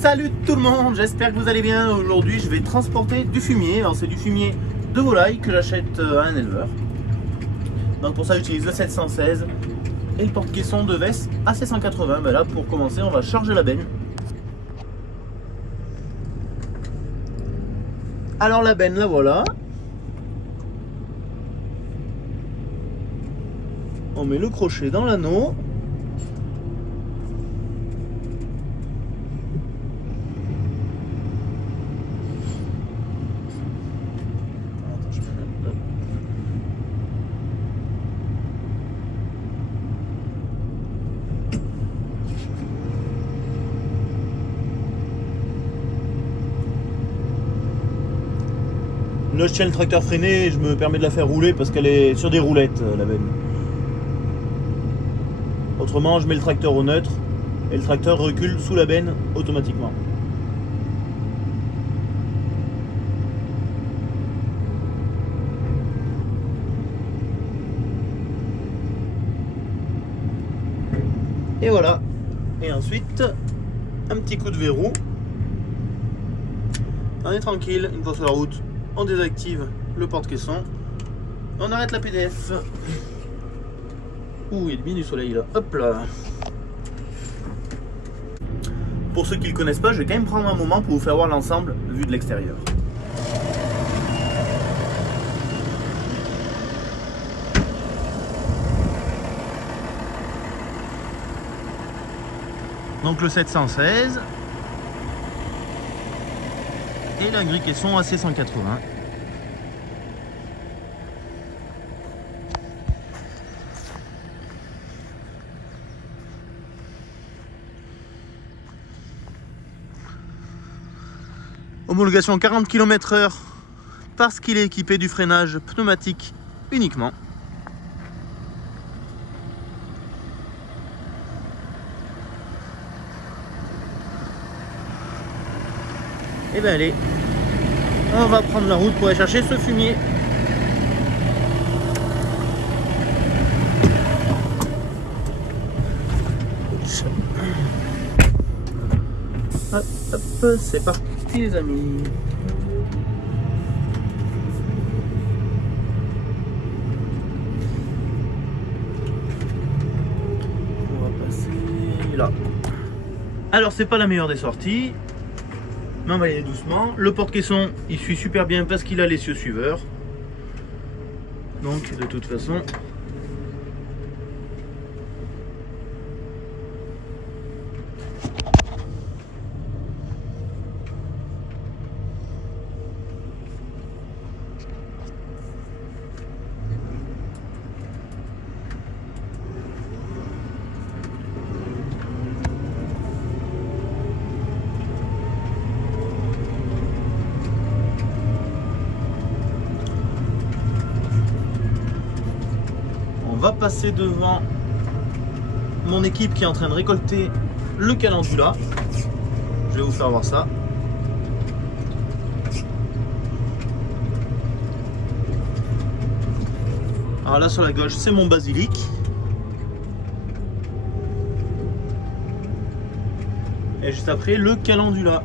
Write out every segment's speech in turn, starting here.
Salut tout le monde, j'espère que vous allez bien. Aujourd'hui je vais transporter du fumier. Alors c'est du fumier de volaille que j'achète à un éleveur. Donc pour ça j'utilise le 716 et le porte-caisson de Vess AC180. Ben là pour commencer on va charger la benne. Alors la benne la voilà. On met le crochet dans l'anneau. Là je tiens le tracteur freiné et je me permets de la faire rouler parce qu'elle est sur des roulettes la benne. Autrement je mets le tracteur au neutre et le tracteur recule sous la benne automatiquement. Et voilà. Et ensuite un petit coup de verrou. On est tranquille, une fois sur la route. On désactive le porte-caisson, on arrête la PDF. Ouh, il est bien du soleil là, hop là. Pour ceux qui ne le connaissent pas, je vais quand même prendre un moment pour vous faire voir l'ensemble vu de l'extérieur. Donc le 716 et la grille caisson AC180. Homologation 40 km/h parce qu'il est équipé du freinage pneumatique uniquement. Et bien allez, on va prendre la route pour aller chercher ce fumier. Hop, hop, c'est parti les amis. On va passer là. Alors c'est pas la meilleure des sorties. Mais on va y aller doucement. Le porte-caisson il suit super bien parce qu'il a l'essieu suiveur. Donc de toute façon on va passer devant mon équipe qui est en train de récolter le calendula. Je vais vous faire voir ça. Alors là sur la gauche c'est mon basilic. Et juste après le calendula.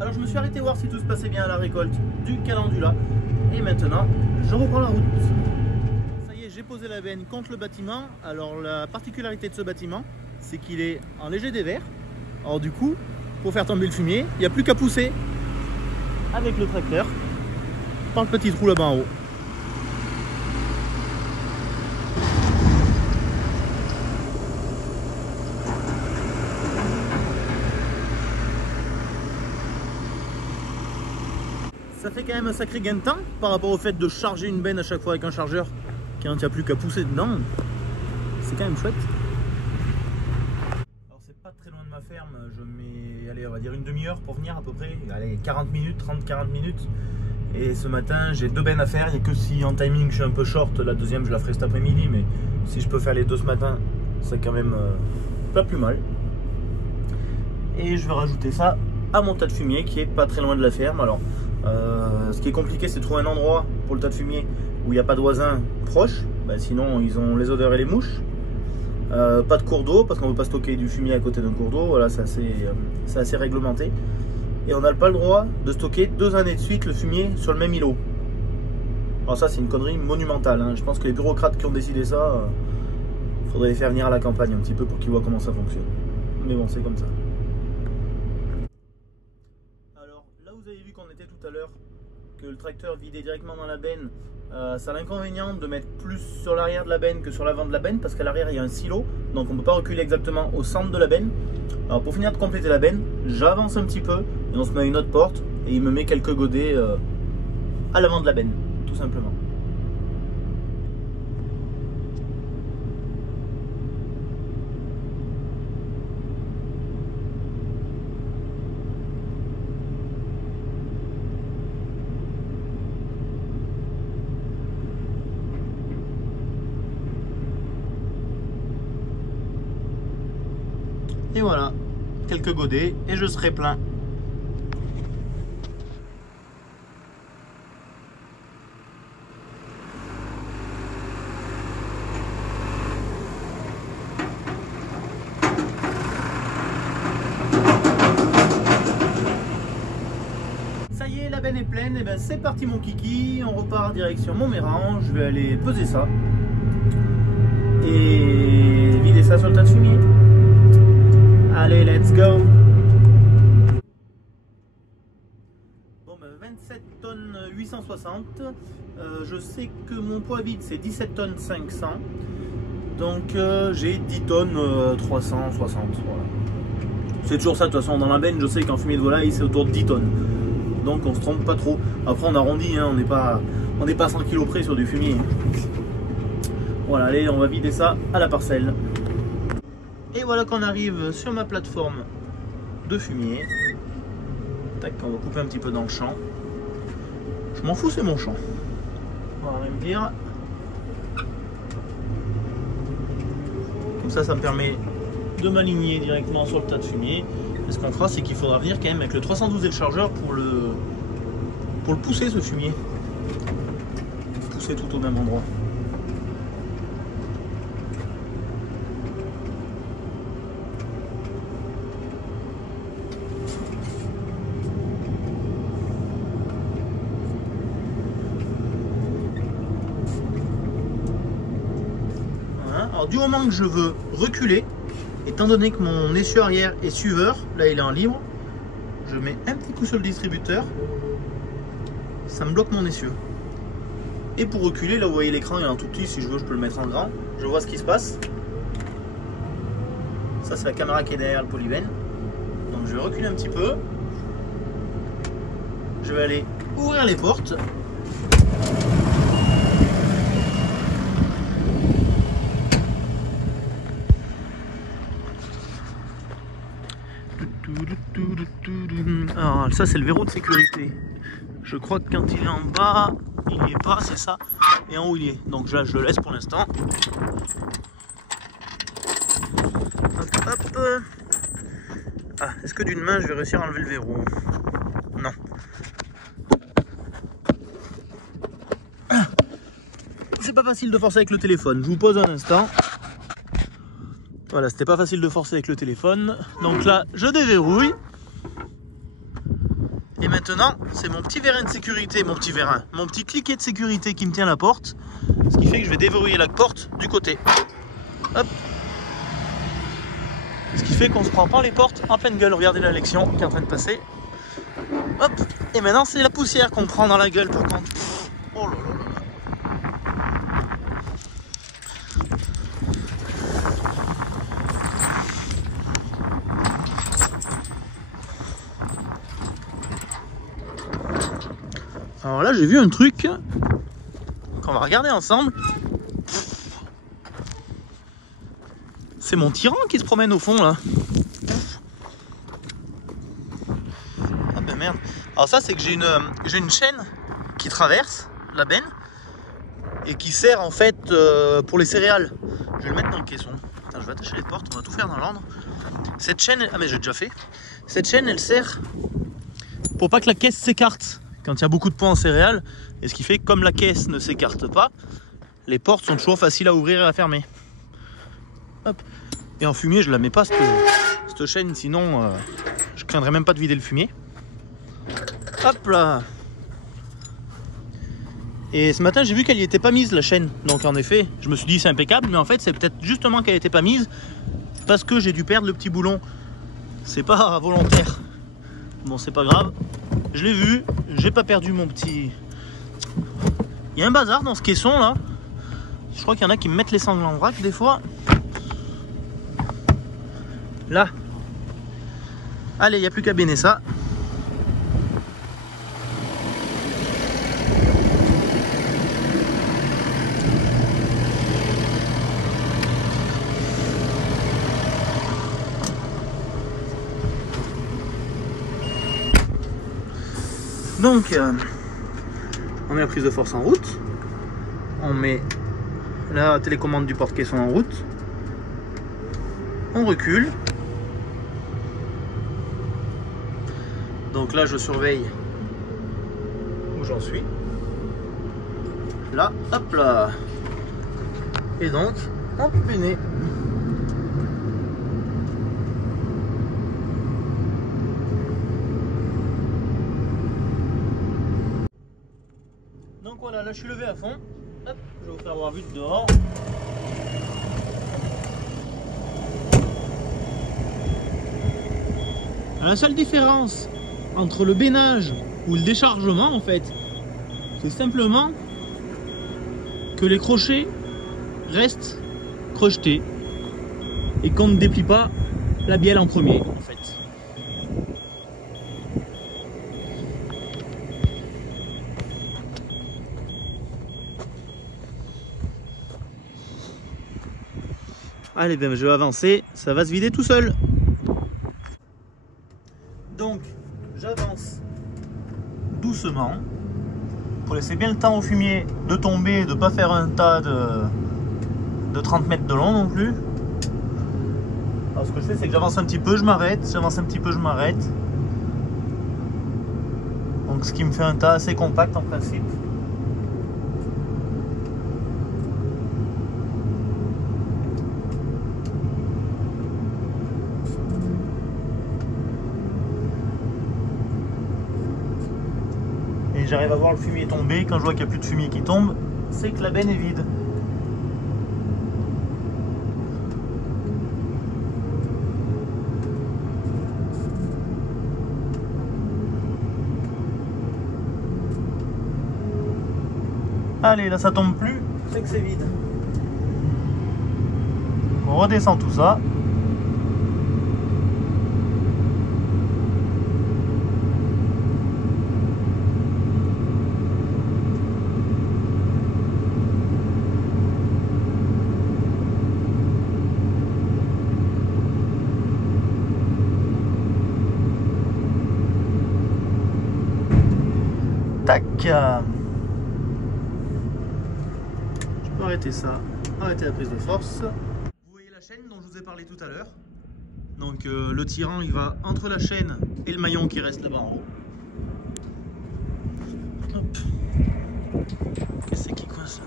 Alors je me suis arrêté voir si tout se passait bien à la récolte du calendula et maintenant je reprends la route. Ça y est, j'ai posé la benne contre le bâtiment. Alors la particularité de ce bâtiment c'est qu'il est en léger dévers. Alors du coup pour faire tomber le fumier il n'y a plus qu'à pousser avec le tracteur par le petit trou là-bas en haut. Ça fait quand même un sacré gain de temps par rapport au fait de charger une benne à chaque fois avec un chargeur quand il n'y a plus qu'à pousser dedans. C'est quand même chouette. Alors c'est pas très loin de ma ferme, je mets, allez, on va dire une demi-heure pour venir à peu près. Allez, 40 minutes, 30-40 minutes. Et ce matin j'ai deux bennes à faire, il n'y a que si en timing je suis un peu short, la deuxième je la ferai cet après-midi, mais si je peux faire les deux ce matin, c'est quand même pas plus mal. Et je vais rajouter ça à mon tas de fumier qui est pas très loin de la ferme. Alors, ce qui est compliqué, c'est de trouver un endroit pour le tas de fumier où il n'y a pas de voisins proches. Ben, sinon, ils ont les odeurs et les mouches. Pas de cours d'eau parce qu'on ne veut pas stocker du fumier à côté d'un cours d'eau. Voilà, c'est assez réglementé. Et on n'a pas le droit de stocker 2 années de suite le fumier sur le même îlot. Alors ça, c'est une connerie monumentale, hein. Je pense que les bureaucrates qui ont décidé ça, faudrait les faire venir à la campagne un petit peu pour qu'ils voient comment ça fonctionne. Mais bon, c'est comme ça. Alors là, vous avez vu qu'on était tout à l'heure, que le tracteur vidait directement dans la benne. Ça a l'inconvénient de mettre plus sur l'arrière de la benne que sur l'avant de la benne, parce qu'à l'arrière il y a un silo, donc on ne peut pas reculer exactement au centre de la benne. Alors pour finir de compléter la benne, j'avance un petit peu et on se met à une autre porte et il me met quelques godets à l'avant de la benne, tout simplement. Et voilà, quelques godets et je serai plein. Ça y est, la benne est pleine, et ben c'est parti mon kiki, on repart direction Montméran, je vais aller peser ça et vider ça sur le tas de fumier. Allez, let's go. Bon ben 27 tonnes 860, je sais que mon poids vide c'est 17 tonnes 500, donc j'ai 10 tonnes 360, voilà. C'est toujours ça de toute façon dans la benne, je sais qu'en fumier de volaille c'est autour de 10 tonnes. Donc on se trompe pas trop. Après on arrondit, hein, on n'est pas à 100 kg près sur du fumier. Voilà, allez, on va vider ça à la parcelle. Et voilà qu'on arrive sur ma plateforme de fumier. Tac, on va couper un petit peu dans le champ. Je m'en fous, c'est mon champ. On va rien me dire. Comme ça, ça me permet de m'aligner directement sur le tas de fumier. Et ce qu'on fera, c'est qu'il faudra venir quand même avec le 312 et le chargeur pour le pousser, ce fumier. Pousser tout au même endroit. Voilà. Alors du moment que je veux reculer, étant donné que mon essieu arrière est suiveur, là il est en libre, je mets un petit coup sur le distributeur, ça me bloque mon essieu. Et pour reculer, là vous voyez l'écran, il est en tout petit, si je veux je peux le mettre en grand, je vois ce qui se passe. Ça c'est la caméra qui est derrière le polybène. Donc je vais reculer un petit peu. Je vais aller ouvrir les portes. Alors ça c'est le verrou de sécurité. Je crois que quand il est en bas, il n'y est pas, c'est ça. Et en haut il y est. Donc là je le laisse pour l'instant. Hop, hop. Ah, est-ce que d'une main je vais réussir à enlever le verrou? Non. Ah. C'est pas facile de forcer avec le téléphone. Je vous pose un instant. Voilà, c'était pas facile de forcer avec le téléphone. Donc là, je déverrouille. Et maintenant, c'est mon petit vérin de sécurité, mon petit cliquet de sécurité qui me tient la porte. Ce qui fait que je vais déverrouiller la porte du côté. Hop. Ce qui fait qu'on se prend pas les portes en pleine gueule. Regardez la lection qui est en train de passer. Hop. Et maintenant, c'est la poussière qu'on prend dans la gueule par contre. Oh là là là. Alors là j'ai vu un truc qu'on va regarder ensemble. C'est mon tyran qui se promène au fond là. Ah ben merde. Alors ça c'est que j'ai une chaîne qui traverse la benne et qui sert en fait pour les céréales. Je vais le mettre dans le caisson. Attends, je vais attacher les portes, on va tout faire dans l'ordre. Cette chaîne, ah mais j'ai déjà fait. Cette chaîne, elle sert pour pas que la caisse s'écarte quand il y a beaucoup de poids en céréales. Et ce qui fait que comme la caisse ne s'écarte pas, les portes sont toujours faciles à ouvrir et à fermer. Hop. Et en fumier, je la mets pas cette chaîne, sinon je craindrais même pas de vider le fumier. Hop là. Et ce matin, j'ai vu qu'elle n'y était pas mise, la chaîne. Donc en effet, je me suis dit c'est impeccable, mais en fait, c'est peut-être justement qu'elle n'était pas mise parce que j'ai dû perdre le petit boulon. C'est pas volontaire. Bon, c'est pas grave. Je l'ai vu, j'ai pas perdu mon petit... Il y a un bazar dans ce caisson là. Je crois qu'il y en a qui me mettent les sangles en vrac des fois. Là. Allez, il n'y a plus qu'à béner ça. Donc, on met la prise de force en route. On met la télécommande du porte-caisson en route. On recule. Donc là, je surveille où j'en suis. Là, hop là. Et donc, on peut béner. Donc voilà, là je suis levé à fond. Hop, je vais vous faire voir vue de dehors. La seule différence entre le bénage ou le déchargement en fait, c'est simplement que les crochets restent crochetés et qu'on ne déplie pas la bielle en premier en fait. Allez, ben, je vais avancer, ça va se vider tout seul. Donc, j'avance doucement pour laisser bien le temps au fumier de tomber, de ne pas faire un tas de 30 mètres de long non plus. Alors, ce que je fais, c'est que j'avance un petit peu, je m'arrête, j'avance un petit peu, je m'arrête. Donc, ce qui me fait un tas assez compact en principe. Et j'arrive à voir le fumier tomber. Quand je vois qu'il n'y a plus de fumier qui tombe, c'est que la benne est vide. Allez, là ça tombe plus, c'est que c'est vide. On redescend tout ça. Tac. Je peux arrêter ça, arrêter la prise de force. Vous voyez la chaîne dont je vous ai parlé tout à l'heure. Donc le tirant il va entre la chaîne et le maillon qui reste là-bas en haut. Hop. Qu'est-ce qui coince là?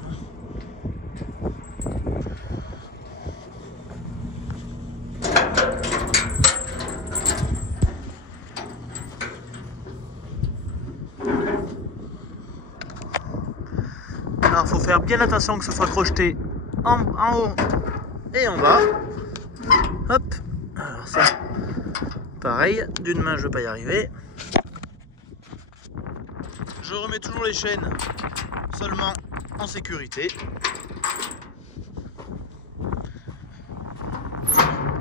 Alors, faut faire bien attention que ce soit crocheté en haut et en bas. Hop. Alors ça, pareil, d'une main je ne vais pas y arriver. Je remets toujours les chaînes seulement en sécurité.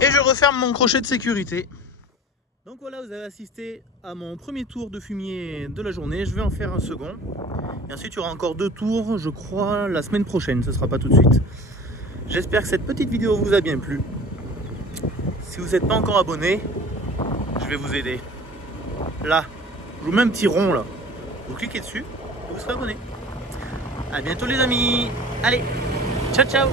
Et je referme mon crochet de sécurité. Donc voilà, vous avez assisté à mon premier tour de fumier de la journée. Je vais en faire un second. Et ensuite, il y aura encore 2 tours, je crois, la semaine prochaine. Ce ne sera pas tout de suite. J'espère que cette petite vidéo vous a bien plu. Si vous n'êtes pas encore abonné, je vais vous aider. Là, je vous mets un petit rond là. Vous cliquez dessus et vous serez abonné. A bientôt les amis. Allez, ciao ciao.